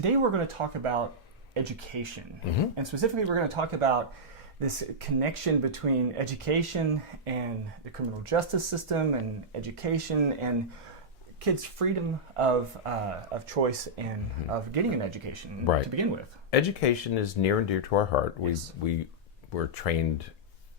today we're going to talk about education. And specifically we're going to talk about this connection between education and the criminal justice system, and education and kids' freedom of choice and of getting an education to begin with. Education is near and dear to our heart. We were trained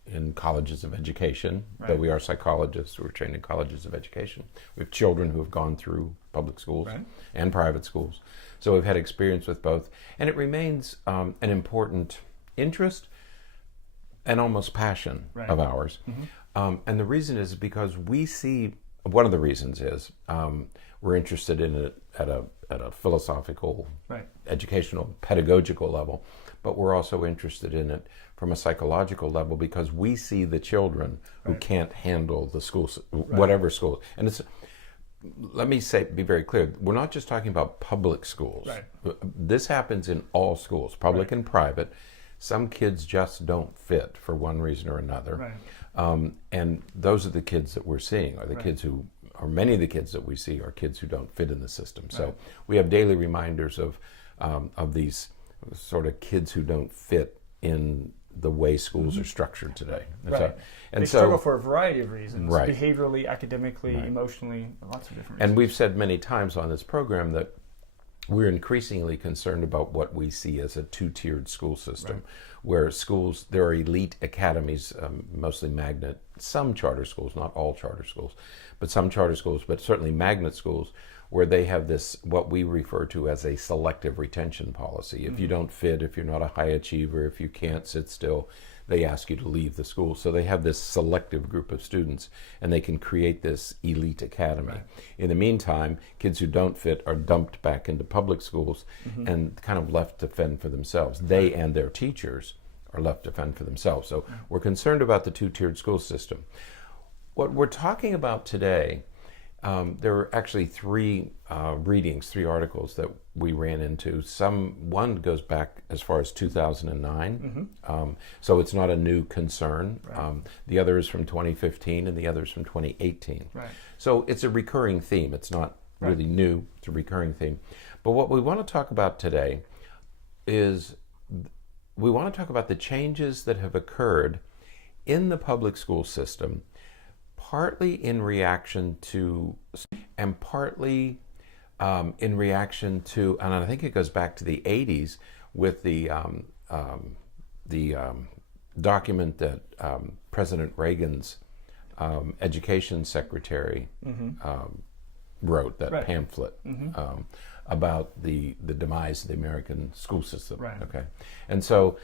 in colleges of education. Though we are psychologists, we're trained in colleges of education. We have children who have gone through public schools and private schools. So we've had experience with both. And it remains an important interest and almost passion of ours. And the reason is because we see, one of the reasons is we're interested in it at a philosophical, educational, pedagogical level, but we're also interested in it from a psychological level because we see the children who can't handle the schools, whatever school. And it's, let me be very clear, we're not just talking about public schools. This happens in all schools, public and private. Some kids just don't fit for one reason or another. And those are the kids that we're seeing, are the kids who, or many of the kids that we see are kids who don't fit in the system. So we have daily reminders of these sort of kids who don't fit in the way schools are structured today. And they so, struggle for a variety of reasons, behaviorally, academically, emotionally, lots of different reasons. And we've said many times on this program that we're increasingly concerned about what we see as a two-tiered school system, where schools, there are elite academies, mostly magnet, some charter schools, not all charter schools, but some charter schools, but certainly magnet schools, where they have this, what we refer to as a selective retention policy. If you don't fit, if you're not a high achiever, if you can't sit still, they ask you to leave the school. So they have this selective group of students, and they can create this elite academy. In the meantime, kids who don't fit are dumped back into public schools and kind of left to fend for themselves. They and their teachers are left to fend for themselves. So we're concerned about the two-tiered school system. What we're talking about today, there were actually three articles that we ran into. One goes back as far as 2009, so it's not a new concern. The other is from 2015, and the other is from 2018. So it's a recurring theme. It's not really new. It's a recurring theme. But what we want to talk about today is we want to talk about the changes that have occurred in the public school system, partly in reaction to, and partly in reaction to, and I think it goes back to the 80s with the document that President Reagan's education secretary wrote, that pamphlet about the demise of the American school system. Okay, and so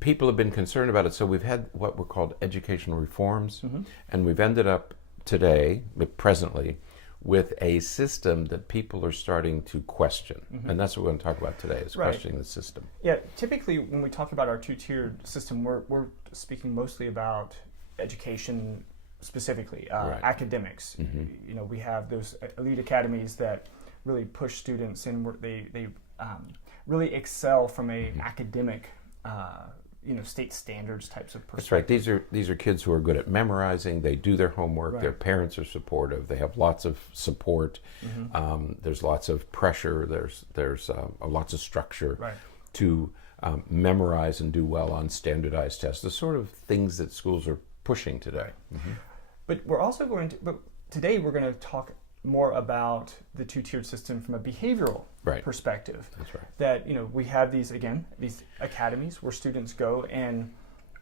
people have been concerned about it. So we've had what were called educational reforms, and we've ended up today, presently, with a system that people are starting to question. And that's what we're going to talk about today, is questioning the system. Yeah, typically when we talk about our two-tiered system, we're speaking mostly about education specifically, academics. You know, we have those elite academies that really push students and they really excel from a academic state standards types of perspective. That's right. These are kids who are good at memorizing. They do their homework. Their parents are supportive. They have lots of support. There's lots of pressure. There's lots of structure to memorize and do well on standardized tests. The sort of things that schools are pushing today. But we're also today we're going to talk more about the two-tiered system from a behavioral perspective. That's right. That we have these academies where students go, and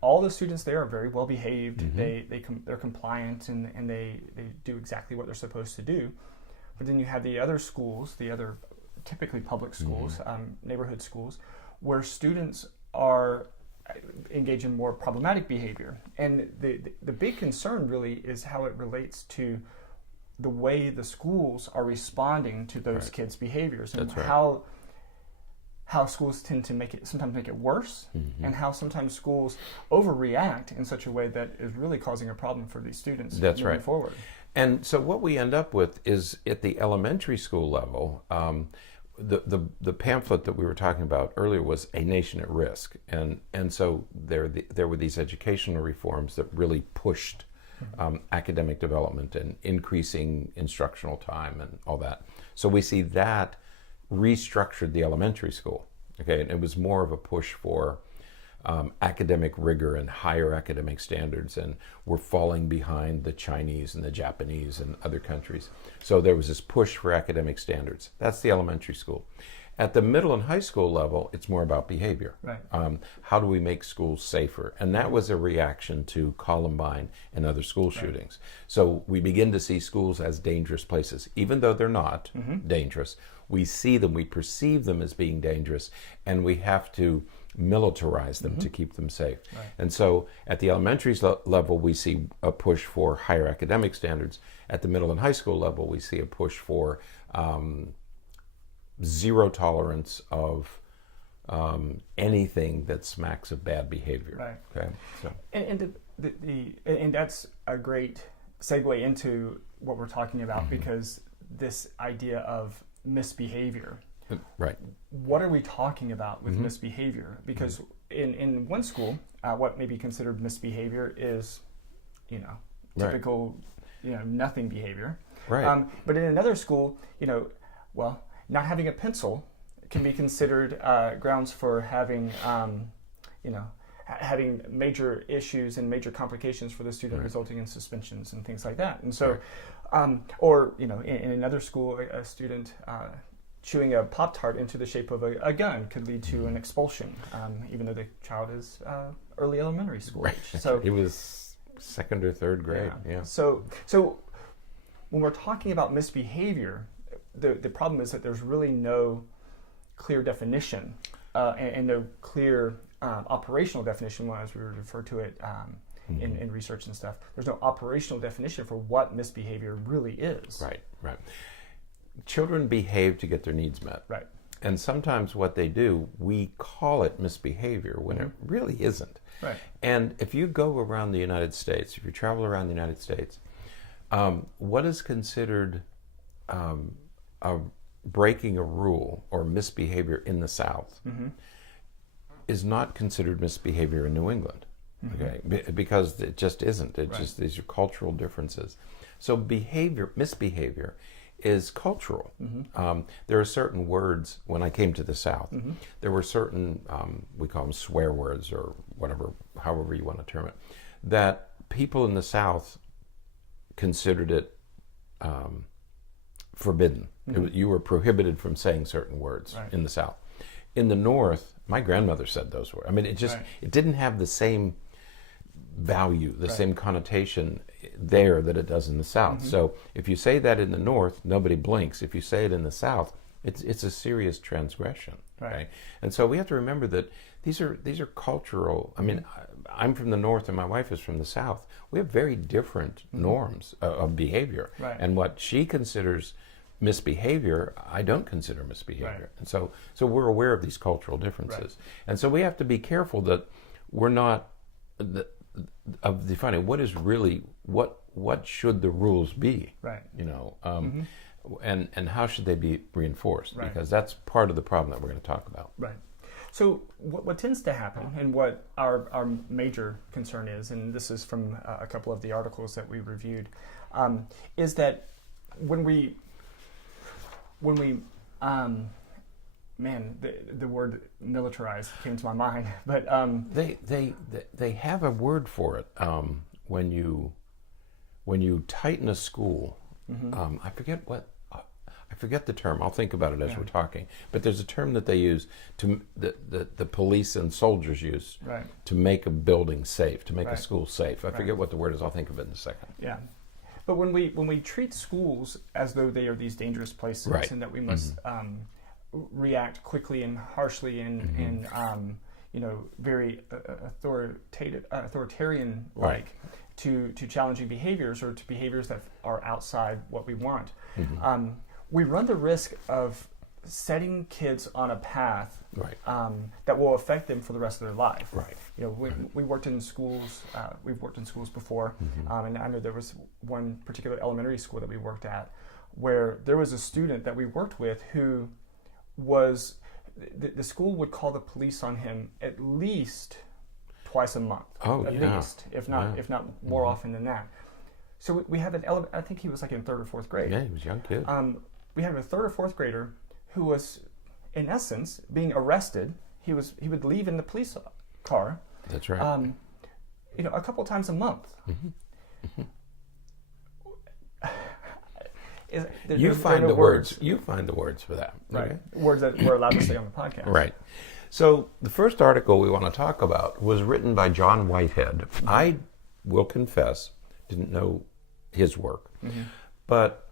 all the students there are very well behaved. They're compliant and they do exactly what they're supposed to do. But then you have the other schools, the other typically public schools, neighborhood schools, where students are engaged in more problematic behavior. And the big concern really is how it relates to the way the schools are responding to those kids' behaviors, and how schools tend to sometimes make it worse, and how sometimes schools overreact in such a way that is really causing a problem for these students moving forward. And so what we end up with is, at the elementary school level, the pamphlet that we were talking about earlier was A Nation at Risk, and so there were these educational reforms that really pushed academic development and increasing instructional time and all that. So we see that restructured the elementary school. Okay, and it was more of a push for academic rigor and higher academic standards, and we're falling behind the Chinese and the Japanese and other countries. So there was this push for academic standards. That's the elementary school. At the middle and high school level, it's more about behavior. Right. How do we make schools safer? And that was a reaction to Columbine and other school shootings. So we begin to see schools as dangerous places. Even though they're not dangerous, we see them, we perceive them as being dangerous, and we have to militarize them to keep them safe. Right. And so at the elementary level, we see a push for higher academic standards. At the middle and high school level, we see a push for zero tolerance of anything that smacks of bad behavior. Right. Okay. So. And that's a great segue into what we're talking about, because this idea of misbehavior. Right. What are we talking about with misbehavior? Because in one school, what may be considered misbehavior is, typical, nothing behavior. Right. But in another school, not having a pencil can be considered grounds for having, having major issues and major complications for the student, resulting in suspensions and things like that. And so, in another school, a student chewing a Pop-Tart into the shape of a gun could lead to an expulsion, even though the child is early elementary school age. So it was second or third grade. Yeah. So when we're talking about misbehavior, the problem is that there's really no clear definition and no clear operational definition, as we refer to it in research and stuff. There's no operational definition for what misbehavior really is. Right. Children behave to get their needs met. Right. And sometimes what they do, we call it misbehavior when it really isn't. Right. And if you go around the United States, if you travel around the United States, what is considered breaking a rule or misbehavior in the South is not considered misbehavior in New England. Okay, because it just isn't. These are cultural differences. So misbehavior is cultural. There are certain words. When I came to the South, there were certain we call them swear words or whatever, however you want to term it, that people in the South considered it forbidden. You were prohibited from saying certain words in the South. In the North, my grandmother said those words. I mean, it didn't have the same value, the same connotation there that it does in the South. So if you say that in the North, nobody blinks. If you say it in the South, it's a serious transgression. Right. Okay? And so we have to remember that these are cultural. I mean, I'm from the North and my wife is from the South. We have very different norms of behavior. Right. And what she considers misbehavior, I don't consider misbehavior. And so we're aware of these cultural differences. And so we have to be careful that we're not of defining what is really what should the rules be, and how should they be reinforced, because that's part of the problem that we're going to talk about. Right. So what tends to happen, and what our major concern is, and this is from a couple of the articles that we reviewed, is that when we the word militarized came to my mind, but they have a word for it. When you tighten a school, I forget the term. I'll think about it as we're talking. But there's a term that they use the police and soldiers use to make a building safe, to make a school safe. I forget what the word is. I'll think of it in a second. Yeah. But when we treat schools as though they are these dangerous places, and that we must react quickly and harshly and very authoritarian to challenging behaviors, or to behaviors that are outside what we want, we run the risk of setting kids on a path that will affect them for the rest of their life. We worked in schools. We've worked in schools before, and I know there was one particular elementary school that we worked at where there was a student that we worked with who was the school would call the police on him at least twice a month. At least, if not more often than that. So we have I think he was like in third or fourth grade. Yeah, he was a young kid. We have a third or fourth grader who was, in essence, being arrested. He would leave in the police car. That's right. A couple times a month. You find the words. You find the words for that. Right. Okay? Words that we're allowed to say on the podcast. Right. So the first article we want to talk about was written by John Whitehead. I will confess, didn't know his work, but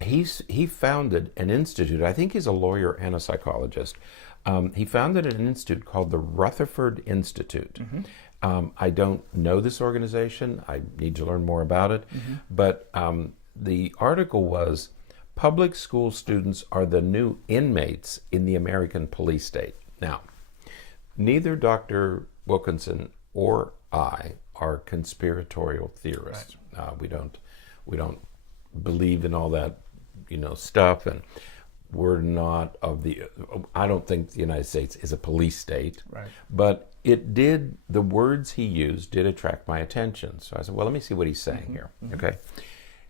he founded an institute. I think he's a lawyer and a psychologist. He founded an institute called the Rutherford Institute. I don't know this organization. I need to learn more about it. But the article was, public school students are the new inmates in the American police state. Now, neither Dr. Wilkinson or I are conspiratorial theorists. We don't believe in all that, stuff, and we're not of the. I don't think the United States is a police state. Right. But the words he used did attract my attention. So I said, well, let me see what he's saying here. Okay.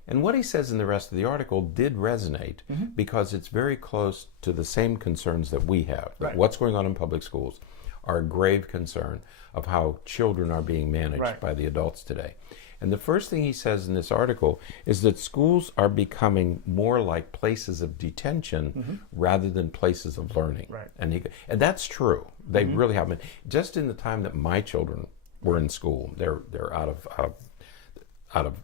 And what he says in the rest of the article did resonate because it's very close to the same concerns that we have. Right. What's going on in public schools are a grave concern of how children are being managed by the adults today. And the first thing he says in this article is that schools are becoming more like places of detention rather than places of learning. Right. And that's true. They really have been. Just in the time that my children were in school, they're out of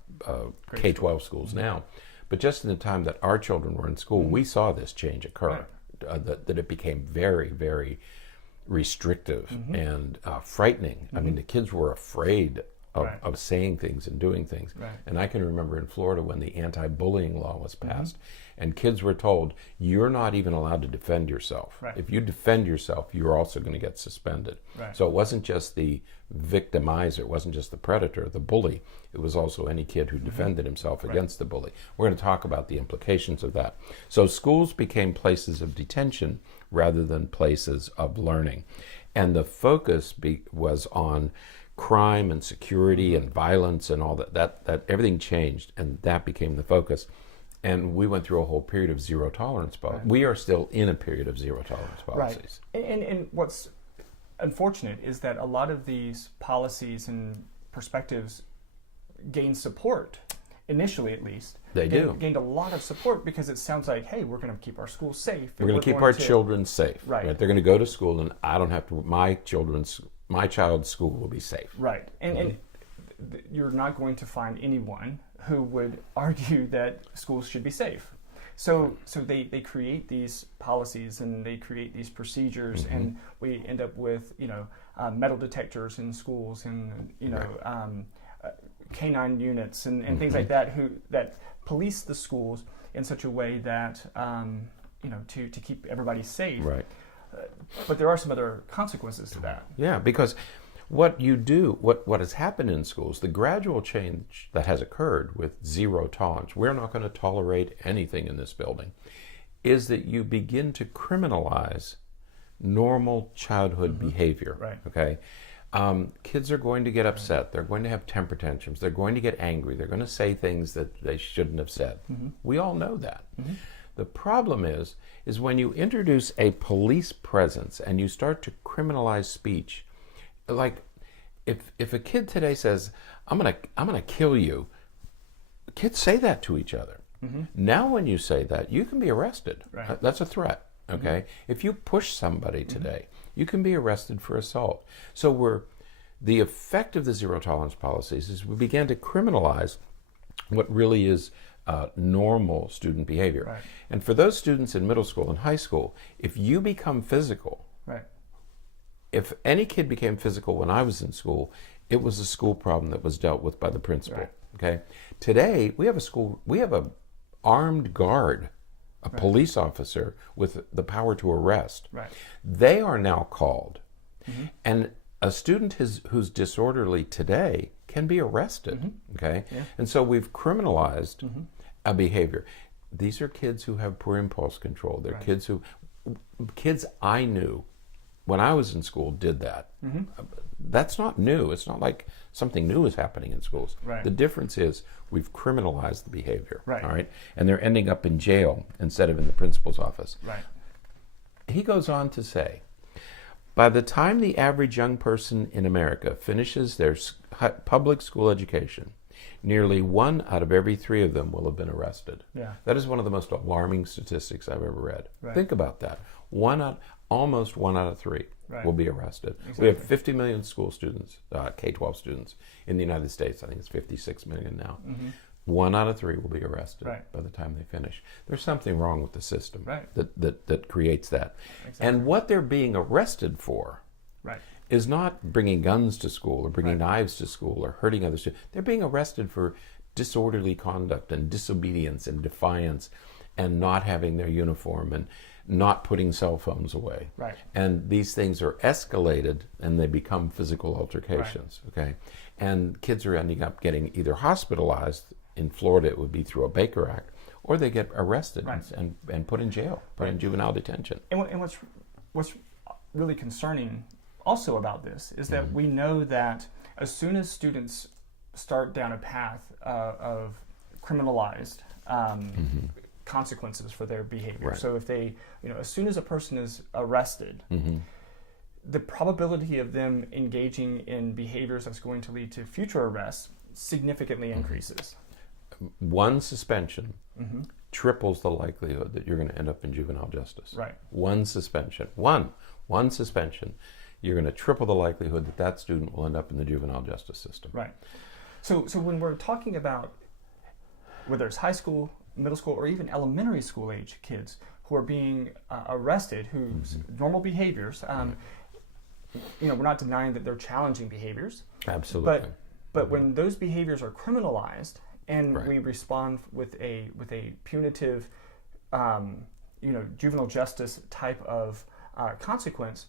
K-12 schools now, but just in the time that our children were in school, we saw this change occur. That it became very, very restrictive and frightening. I mean, the kids were afraid of saying things and doing things. Right. And I can remember in Florida when the anti-bullying law was passed, and kids were told, you're not even allowed to defend yourself. Right. If you defend yourself, you're also going to get suspended. Right. So it wasn't just the victimizer, it wasn't just the predator, the bully, it was also any kid who defended himself against the bully. We're going to talk about the implications of that. So schools became places of detention rather than places of learning. And the focus was on crime and security and violence and all that everything changed, and that became the focus. And we went through a whole period of zero tolerance policy. We are still in a period of zero tolerance policies. Right. And what's unfortunate is that a lot of these policies and perspectives gained support, initially at least. They gained a lot of support because it sounds like, hey, we're going to keep our schools safe. We're going to keep our children safe. Right. They're going to go to school, and I don't have to. My child's school will be safe. Right. And you're not going to find anyone who would argue that schools should be safe. So they create these policies and they create these procedures, and we end up with metal detectors in schools and canine units and things like that that police the schools in such a way that to keep everybody safe. Right. But there are some other consequences to that. Yeah, because what has happened in schools, the gradual change that has occurred with zero tolerance, we're not going to tolerate anything in this building, is that you begin to criminalize normal childhood behavior. Right. Okay? Kids are going to get upset. They're going to have temper tantrums. They're going to get angry. They're going to say things that they shouldn't have said. We all know that. The problem is when you introduce a police presence and you start to criminalize speech. Like, if a kid today says, I'm gonna kill you, kids say that to each other. Now when you say that, you can be arrested. Right. That's a threat. Okay? If you push somebody today, you can be arrested for assault. So the effect of the zero tolerance policies is we began to criminalize what really is normal student behavior. Right. And for those students in middle school and high school, if you become physical, if any kid became physical when I was in school, it was a school problem that was dealt with by the principal. Right. Okay. Today we have a armed guard, a police officer with the power to arrest. Right. They are now called, and a student who's disorderly today can be arrested. Okay. Yeah. And so we've criminalized a behavior. These are kids who have poor impulse control. They're kids I knew when I was in school did that. That's not new. It's not like something new is happening in schools. Right. The difference is we've criminalized the behavior. Right. All right. And they're ending up in jail instead of in the principal's office. Right. He goes on to say, by the time the average young person in America finishes their public school education, nearly 1 out of every 3 of them will have been arrested. Yeah. That is one of the most alarming statistics I've ever read. Right. Think about that. Almost 1 out of 3 right. will be arrested. Exactly. We have 50 million school students, K-12 students in the United States. I think it's 56 million now. 1 out of 3 will be arrested right. by the time they finish. There's something wrong with the system right. that creates that. Exactly. And what they're being arrested for right. is not bringing guns to school or bringing right. knives to school or hurting other students. They're being arrested for disorderly conduct and disobedience and defiance and not having their uniform and not putting cell phones away. Right. And these things are escalated and they become physical altercations, right. Okay? And kids are ending up getting either hospitalized, in Florida it would be through a Baker Act, or they get arrested right. and put in jail, put in juvenile detention. And what's really concerning also about this is that we know that as soon as students start down a path of criminalized consequences for their behavior. Right. So if they, as soon as a person is arrested, the probability of them engaging in behaviors that's going to lead to future arrests significantly increases. One suspension triples the likelihood that you're going to end up in juvenile justice. Right. One suspension. One suspension. You're going to triple the likelihood that that student will end up in the juvenile justice system. Right. So when we're talking about whether it's high school, middle school, or even elementary school age kids who are being arrested, whose normal behaviors, we're not denying that they're challenging behaviors. Absolutely. But when those behaviors are criminalized and right. we respond with a punitive, juvenile justice type of consequence,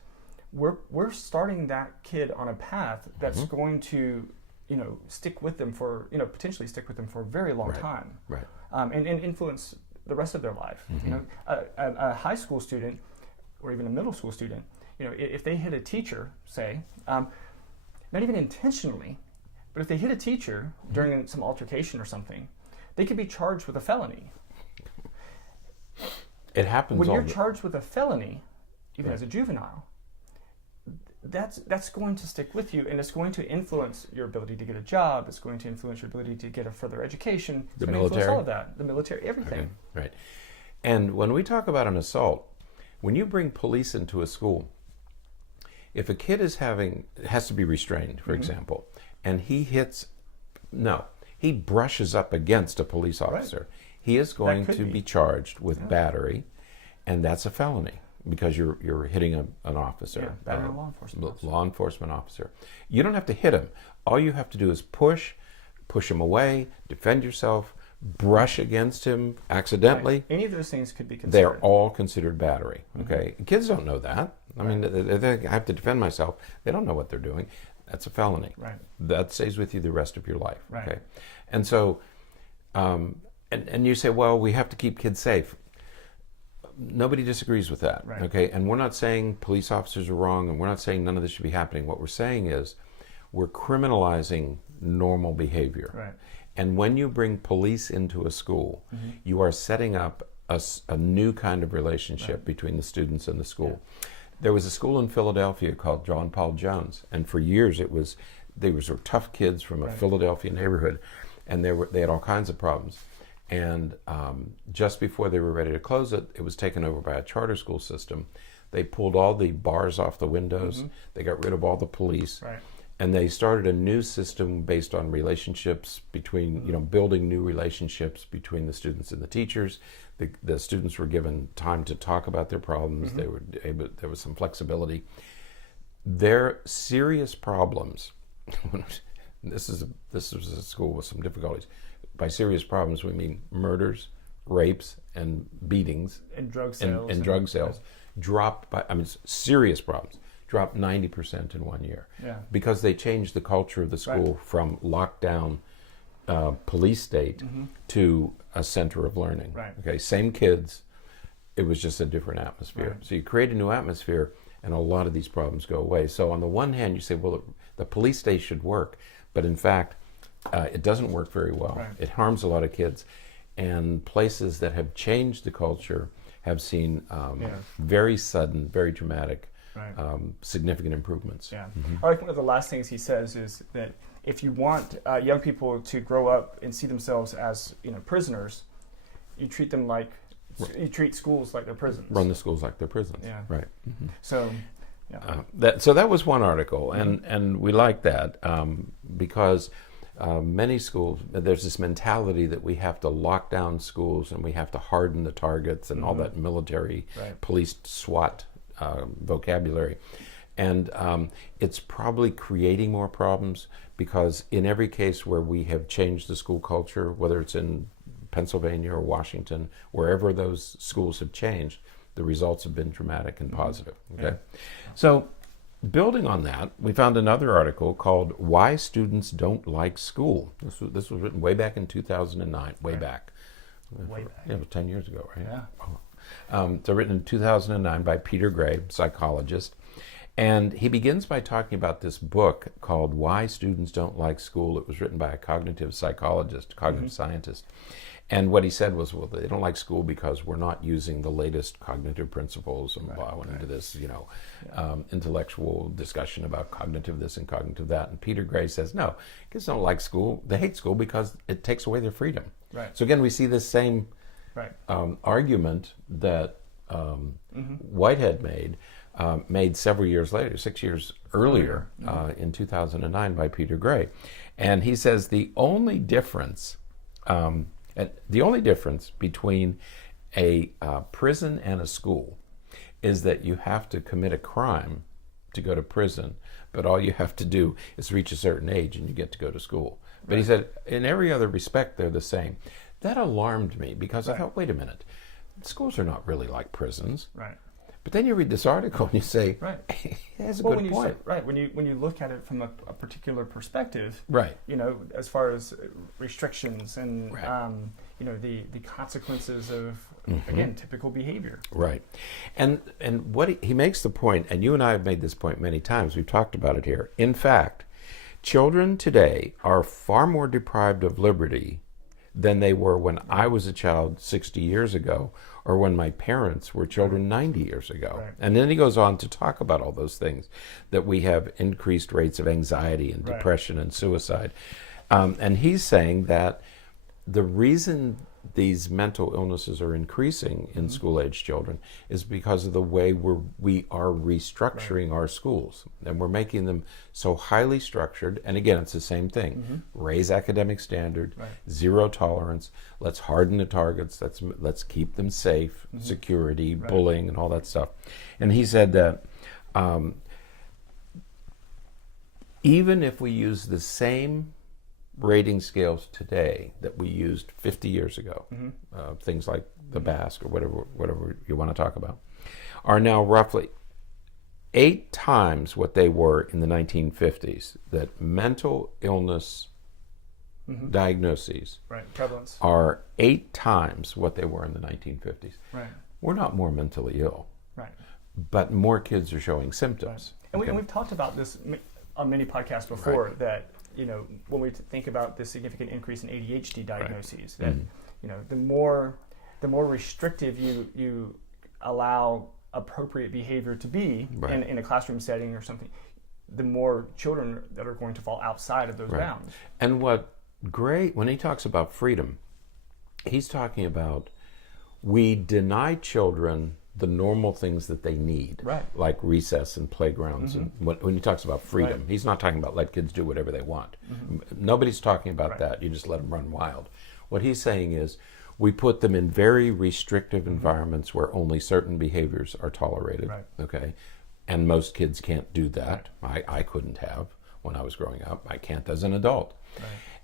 we're starting that kid on a path that's going to stick with them for potentially stick with them for a very long right. time, right? And influence the rest of their life. A high school student or even a middle school student, if they hit a teacher, say, not even intentionally, but if they hit a teacher during some altercation or something, they could be charged with a felony. It happens when you're charged with a felony, even right. as a juvenile. That's going to stick with you, and it's going to influence your ability to get a job. It's going to influence your ability to get a further education. It's the going military, to influence all of that. The military, everything. Okay. Right. And when we talk about an assault, when you bring police into a school, if a kid has to be restrained, for example, and he brushes up against a police officer, right. He is going to be charged with battery, and that's a felony. Because you're hitting an officer, a law enforcement officer. You don't have to hit him. All you have to do is push him away, defend yourself, brush against him accidentally. Right. Any of those things could be considered. They're all considered battery. Okay, Kids don't know that. I mean, they think I have to defend myself. They don't know what they're doing. That's a felony. Right. That stays with you the rest of your life. Right. Okay, and so, and you say, well, we have to keep kids safe. Nobody disagrees with that, right. Okay? And we're not saying police officers are wrong, and we're not saying none of this should be happening. What we're saying is we're criminalizing normal behavior. Right. And when you bring police into a school, you are setting up a new kind of relationship between the students and the school. Yeah. There was a school in Philadelphia called John Paul Jones, and for years they were sort of tough kids from a Philadelphia neighborhood, and they had all kinds of problems. And just before they were ready to close it, it was taken over by a charter school system. They pulled all the bars off the windows. They got rid of all the police. Right. And they started a new system based on relationships between, building new relationships between the students and the teachers. The students were given time to talk about their problems. They were there was some flexibility. Their serious problems, this is a school with some difficulties. By serious problems, we mean murders, rapes, and beatings. And drug sales. And drug sales. Dropped by, serious problems. Dropped 90% in 1 year. Yeah. Because they changed the culture of the school from lockdown police state to a center of learning. Right. Okay, same kids, it was just a different atmosphere. Right. So you create a new atmosphere, and a lot of these problems go away. So on the one hand, you say, well, the police state should work. But in fact, it doesn't work very well. Right. It harms a lot of kids. And places that have changed the culture have seen Yeah. very sudden, very dramatic, Right. significant improvements. Yeah. I think one of the last things he says is that if you want young people to grow up and see themselves as prisoners, you treat them like you treat schools like they're prisons. Run the schools like they're prisons. Yeah. Right. So, yeah. That was one article, and we like that because many schools, there's this mentality that we have to lock down schools and we have to harden the targets and all that military, police, SWAT vocabulary. And it's probably creating more problems because in every case where we have changed the school culture, whether it's in Pennsylvania or Washington, wherever those schools have changed, the results have been dramatic and positive. Okay, so building on that, we found another article called "Why Students Don't Like School." This was written way back in 2009. Way back. Yeah, it was 10 years ago, right? Yeah. So written in 2009 by Peter Gray, psychologist. And he begins by talking about this book called Why Students Don't Like School. It was written by a cognitive psychologist, cognitive scientist. And what he said was, well, they don't like school because we're not using the latest cognitive principles and blah, went into this, intellectual discussion about cognitive this and cognitive that. And Peter Gray says, no, kids don't like school. They hate school because it takes away their freedom. Right. So again, we see this same argument that Whitehead made several years later, 6 years earlier, in 2009 by Peter Gray. And he says the only difference between a prison and a school is that you have to commit a crime to go to prison, but all you have to do is reach a certain age and you get to go to school. But he said, in every other respect, they're the same. That alarmed me because I thought, wait a minute, schools are not really like prisons. Right. But then you read this article and you say, he has a good point. When you look at it from a particular perspective, right? As far as restrictions and the consequences of again typical behavior. Right, and what he makes the point, and you and I have made this point many times. We've talked about it here. In fact, children today are far more deprived of liberty than they were when I was a child 60 years ago, or when my parents were children 90 years ago. Right. And then he goes on to talk about all those things, that we have increased rates of anxiety and depression and suicide. And he's saying that the reason these mental illnesses are increasing in school-age children is because of the way we are restructuring our schools. And we're making them so highly structured. And again, it's the same thing. Raise academic standard, zero tolerance. Let's harden the targets. Let's keep them safe, security, bullying, and all that stuff. And he said that even if we use the same rating scales today that we used 50 years ago, things like the BASC or whatever you want to talk about, are now roughly 8 times what they were in the 1950s. That mental illness diagnoses prevalence are 8 times what they were in the 1950s. Right. We're not more mentally ill, but more kids are showing symptoms. And we've talked about this on many podcasts before, that when we think about the significant increase in ADHD diagnoses, that the more restrictive you allow appropriate behavior to be in a classroom setting or something, the more children that are going to fall outside of those bounds. And what Gray, when he talks about freedom, he's talking about we deny children the normal things that they need, like recess and playgrounds. And when he talks about freedom, he's not talking about let kids do whatever they want. Nobody's talking about that. You just let them run wild. What he's saying is we put them in very restrictive environments where only certain behaviors are tolerated. Okay, and most kids can't do that. I couldn't have when I was growing up. I can't as an adult.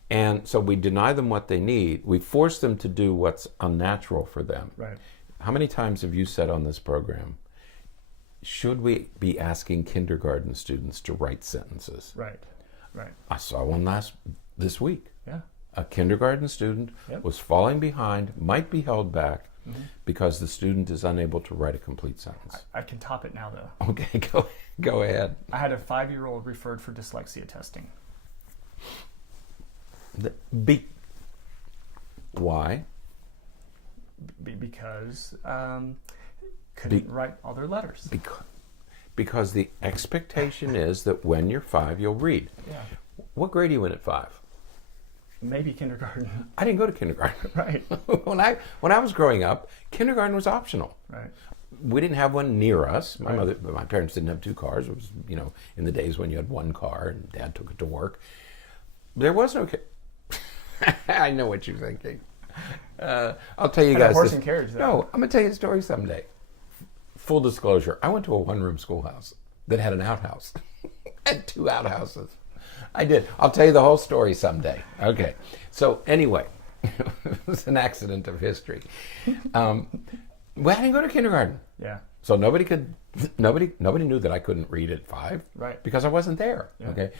And so we deny them what they need. We force them to do what's unnatural for them. How many times have you said on this program, should we be asking kindergarten students to write sentences? I saw one this week. A kindergarten student was falling behind, might be held back because the student is unable to write a complete sentence. I can top it now, though. Okay, go ahead. I had a 5-year-old referred for dyslexia testing. Why? because couldn't write all their letters. Because the expectation is that when you're 5, you'll read. Yeah. What grade are you in at 5? Maybe kindergarten. I didn't go to kindergarten. Right. When I was growing up, kindergarten was optional. Right. We didn't have one near us. Right. My parents didn't have 2 cars. It was, in the days when you had 1 car and Dad took it to work. There was no. I know what you're thinking. I'll tell you guys. A horse and carriage. Though. No, I'm gonna tell you a story someday. Full disclosure: I went to a 1-room schoolhouse that had an outhouse. Had 2 outhouses. I did. I'll tell you the whole story someday. Okay. So anyway, it was an accident of history. Well, I didn't go to kindergarten. Yeah. So nobody knew that I couldn't read at 5. Right. Because I wasn't there. Yeah. Okay.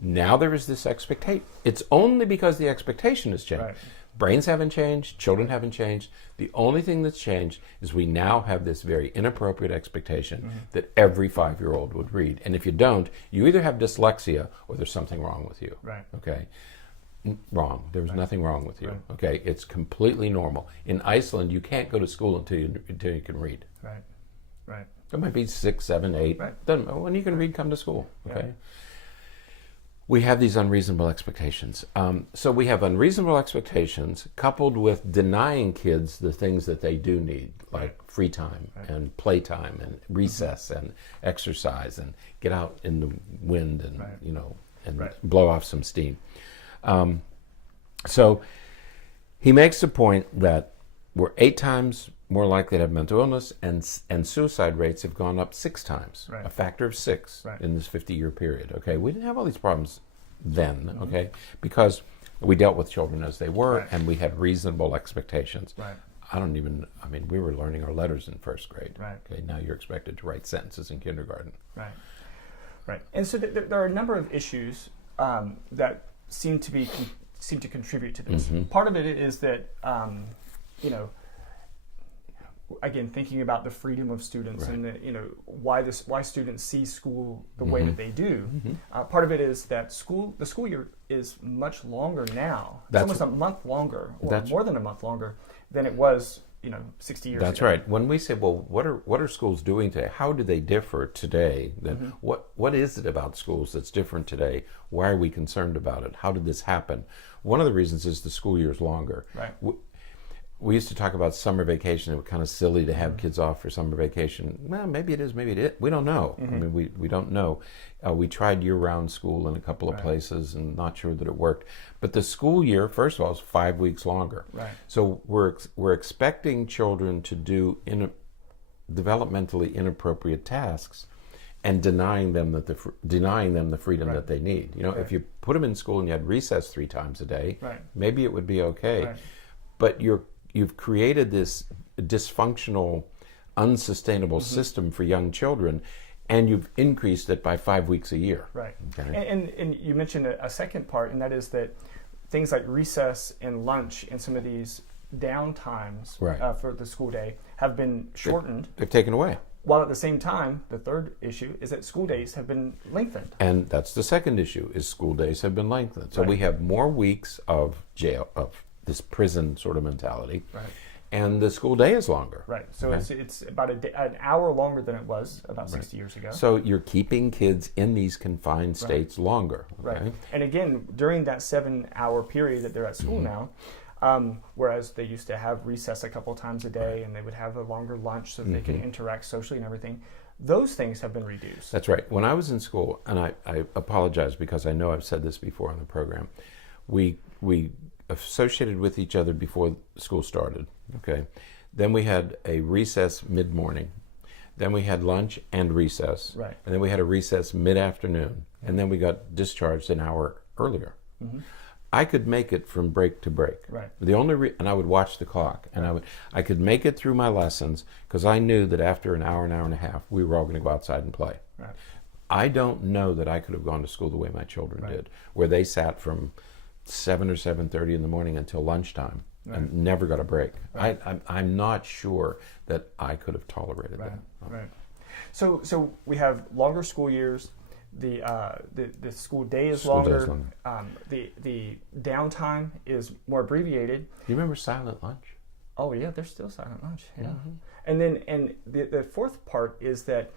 Now there is this expectation. It's only because the expectation has changed. Right. Brains haven't changed. Children haven't changed. The only thing that's changed is we now have this very inappropriate expectation that every 5-year-old would read. And if you don't, you either have dyslexia or there's something wrong with you. Right. Okay. Wrong. There's nothing wrong with you. Right. Okay. It's completely normal. In Iceland, you can't go to school until you can read. Right. Right. It might be 6, 7, 8. Right. Doesn't, when you can read, come to school. Okay. Yeah. We have these unreasonable expectations. So we have unreasonable expectations coupled with denying kids the things that they do need, like free time and playtime and recess and exercise and get out in the wind and and blow off some steam. So he makes the point that we're 8 times more likely to have mental illness, and suicide rates have gone up 6 times, a factor of 6 in this 50-year period. Okay, we didn't have all these problems then, okay, because we dealt with children as they were, and we had reasonable expectations. Right. We were learning our letters in 1st grade. Right. Okay, now you're expected to write sentences in kindergarten. Right. Right. And so there are a number of issues that seem to contribute to this. Part of it is that again, thinking about the freedom of students and why students see school the way that they do. Part of it is that the school year is much longer now. It's almost a month longer, or more than a month longer than it was 60 years ago. That's right. When we say, well, what are schools doing today? How do they differ today? Then what is it about schools that's different today? Why are we concerned about it? How did this happen? One of the reasons is the school year is longer. Right. We used to talk about summer vacation. It was kind of silly to have kids off for summer vacation. Well, maybe it is, maybe it isn't. We don't know. We don't know. We tried year-round school in a couple of places and not sure that it worked. But the school year, first of all, is 5 weeks longer. Right. So we're expecting children to do developmentally inappropriate tasks and denying them the freedom that they need. If you put them in school and you had recess 3 times a day, maybe it would be okay. Right. But you've created this dysfunctional, unsustainable system for young children, and you've increased it by 5 weeks a year. Right. Okay? And you mentioned a second part, and that is that things like recess and lunch and some of these down times for the school day have been shortened. They've taken away. While at the same time, the third issue is that school days have been lengthened. And that's the second issue, is school days have been lengthened. So we have more weeks of this prison sort of mentality, and the school day is longer. Right. So it's about an hour longer than it was about 60 years ago. So you're keeping kids in these confined states longer. Okay? Right. And again, during that 7-hour period that they're at school now, whereas they used to have recess a couple times a day and they would have a longer lunch so that they could interact socially and everything, those things have been reduced. That's right. When I was in school, and I apologize because I know I've said this before on the program, we associated with each other before school started. Okay, then we had a recess mid-morning, then we had lunch and recess, and then we had a recess mid-afternoon, and then we got discharged an hour earlier. I could make it from break to break. The only and I would watch the clock, and I could make it through my lessons because I knew that after an hour and a half, we were all going to go outside and play. I don't know that I could have gone to school the way my children did, where they sat from 7 or 7:30 in the morning until lunchtime and never got a break. I'm not sure that I could have tolerated that. Right. So we have longer school years. The school day is longer. The downtime is more abbreviated. Do you remember silent lunch? Oh yeah, there's still silent lunch. Yeah, and the fourth part is that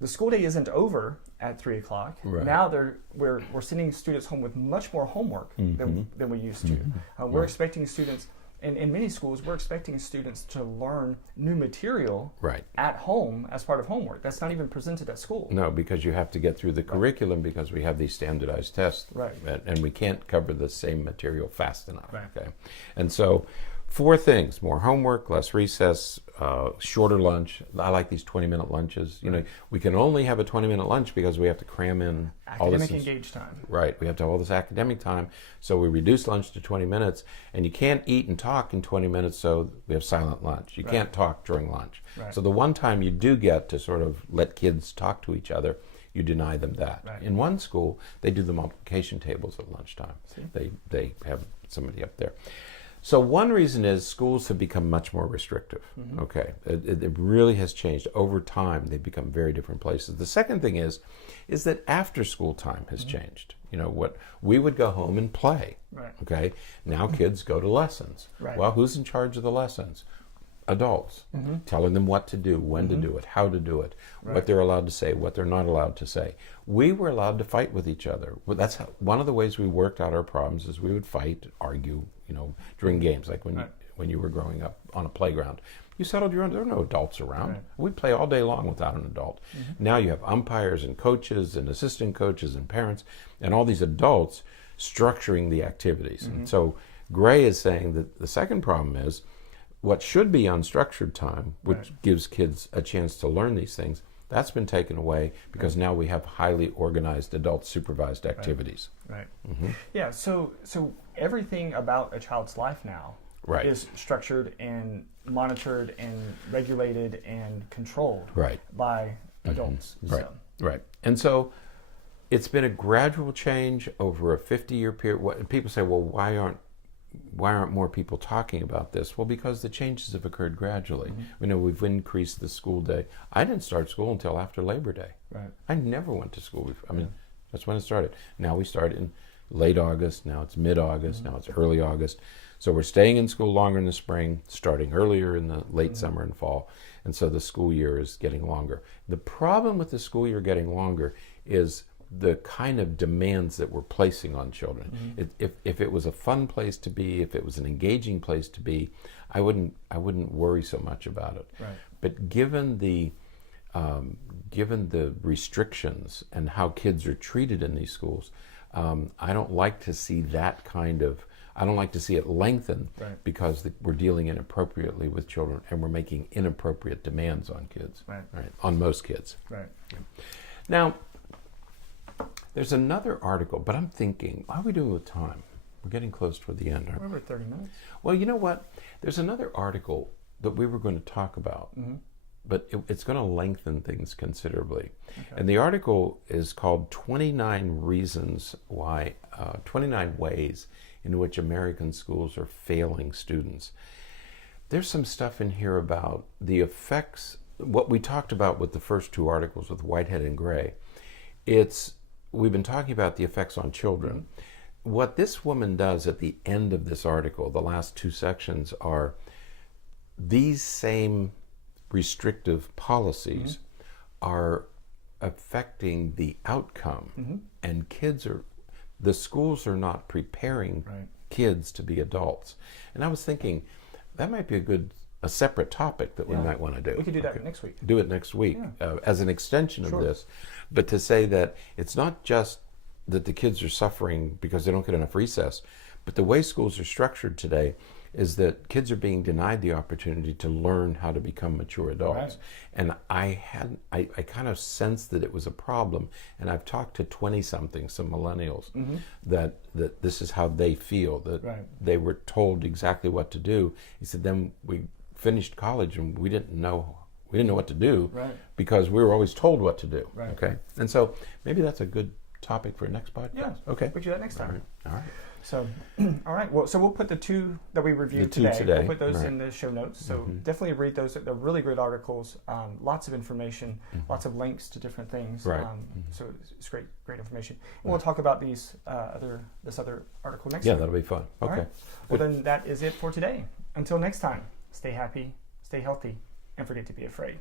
the school day isn't over at 3 o'clock. Right. Now we're sending students home with much more homework than we used to. We're expecting students, in many schools, we're expecting students to learn new material at home as part of homework. That's not even presented at school. No, because you have to get through the curriculum because we have these standardized tests. Right. And we can't cover the same material fast enough. Right. Okay. And so 4 things: more homework, less recess, shorter lunch. I like these 20-minute lunches. You know, we can only have a 20-minute lunch because we have to cram in academic engaged time. Right. We have to have all this academic time. So we reduce lunch to 20 minutes. And you can't eat and talk in 20 minutes, so we have silent lunch. You can't talk during lunch. Right. So the one time you do get to sort of let kids talk to each other, you deny them that. Right. In one school, they do the multiplication tables at lunchtime. They have somebody up there. So one reason is schools have become much more restrictive. Okay, it really has changed over time. They've become very different places. The second thing is that after school time has changed. You know, what we would go home and play. Right. Okay, now kids go to lessons. Right. Well, who's in charge of the lessons? Adults, telling them what to do, when to do it, how to do it, what they're allowed to say, what they're not allowed to say. We were allowed to fight with each other. That's one of the ways we worked out our problems is we would fight, argue, you know, during games, like when you were growing up on a playground. You settled your own. There were no adults around. Right. We'd play all day long without an adult. Now you have umpires and coaches and assistant coaches and parents and all these adults structuring the activities. And so Gray is saying that the second problem is what should be unstructured time, which gives kids a chance to learn these things, that's been taken away because now we have highly organized adult supervised activities. Right. Yeah, so everything about a child's life now is structured and monitored and regulated and controlled by adults. So. Right. And so it's been a gradual change over a 50-year period. People say, well, why aren't more people talking about this? Well, because the changes have occurred gradually. We know we've increased the school day. I didn't start school until after Labor Day. Right. I never went to school before. I mean, that's when it started. Now we start in late August. Now it's mid-August. Now it's early August. So we're staying in school longer in the spring, starting earlier in the late summer and fall. And so the school year is getting longer. The problem with the school year getting longer is the kind of demands that we're placing on children. If it was a fun place to be, if it was an engaging place to be, I wouldn't worry so much about it. Right. But given the restrictions and how kids are treated in these schools, I don't like to see that kind of. I don't like to see it lengthen because we're dealing inappropriately with children and we're making inappropriate demands on kids. Right. On most kids. Right. Yeah. Now. There's another article, but I'm thinking, how are we doing with time? We're getting close toward the end, aren't we? We're over 30 minutes. Well, you know what? There's another article that we were going to talk about, but it's going to lengthen things considerably. Okay. And the article is called 29 Ways in Which American Schools Are Failing Students. There's some stuff in here about the effects, what we talked about with the first 2 articles with Whitehead and Gray. We've been talking about the effects on children. What this woman does at the end of this article, the last 2 sections, are these same restrictive policies are affecting the outcome, and the schools are not preparing kids to be adults. And I was thinking that might be a separate topic that we might want to do. We could do that next week. Do it next week as an extension of this. But to say that it's not just that the kids are suffering because they don't get enough recess, but the way schools are structured today is that kids are being denied the opportunity to learn how to become mature adults. And I kind of sensed that it was a problem. And I've talked to 20-somethings, some millennials, that this is how they feel, that they were told exactly what to do. He said, then we finished college and we didn't know what to do because we were always told what to do. Okay, and so maybe that's a good topic for next podcast. Yeah. Okay. We'll do that next time. All right. So, all right. Well, so we'll put the 2 that we reviewed today. We'll put those in the show notes. So definitely read those. They're really good articles. Lots of information. Lots of links to different things. So it's great information. And we'll talk about this other article next week. Yeah, that'll be fun. Okay. Right. Well, then that is it for today. until next time, stay happy, stay healthy, and forget to be afraid.